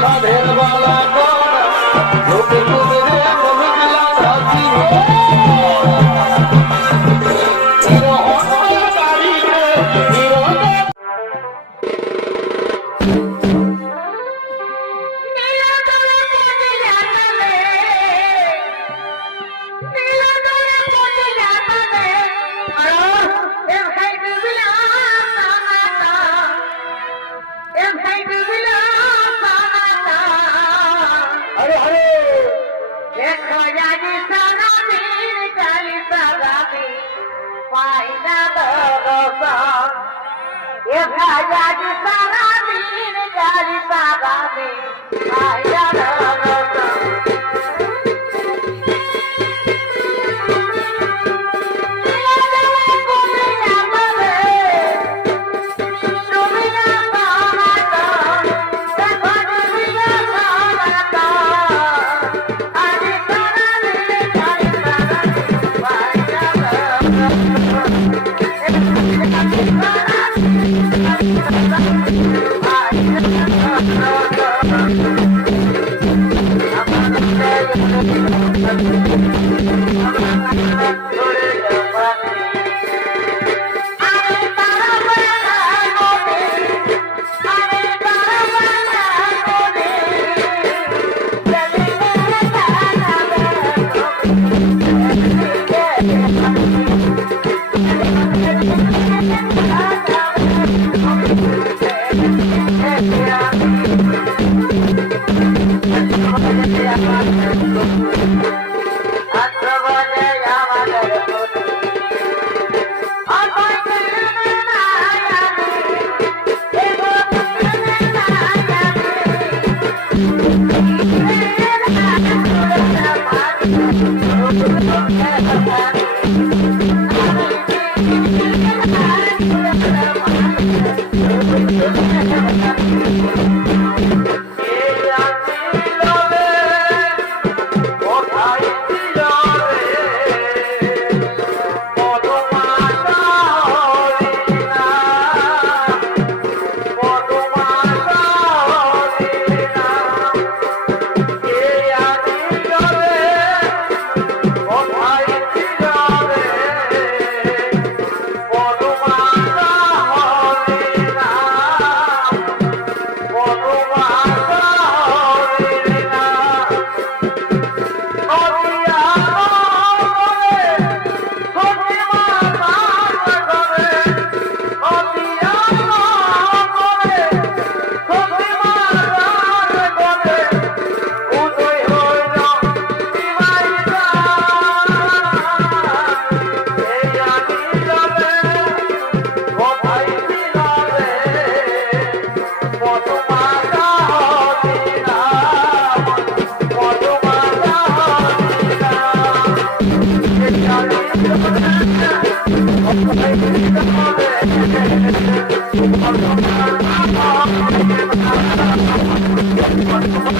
সাধের বালা লোকে સારા મીર ચાલી સારા મીર આયા Thank you. Thank you. Thank you.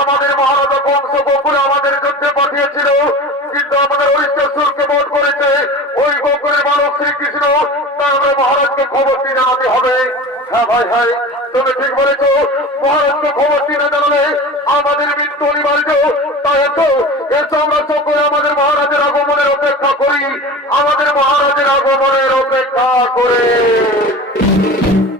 আমাদের মহারাজা বংশ কিন্তু আমাদের উড়িষ্যা বোধ করেছে। ওই বকুলের বালক শ্রীকৃষ্ণ তা আমরা মহারাজকে খবরটি জানাতে হবে। হ্যাঁ ভাই ভাই তুমি ঠিক বলেছ। মহারাজকে খবরটি পরিবারকেও তারা তো এসে আমরা সকলে আমাদের মহারাজ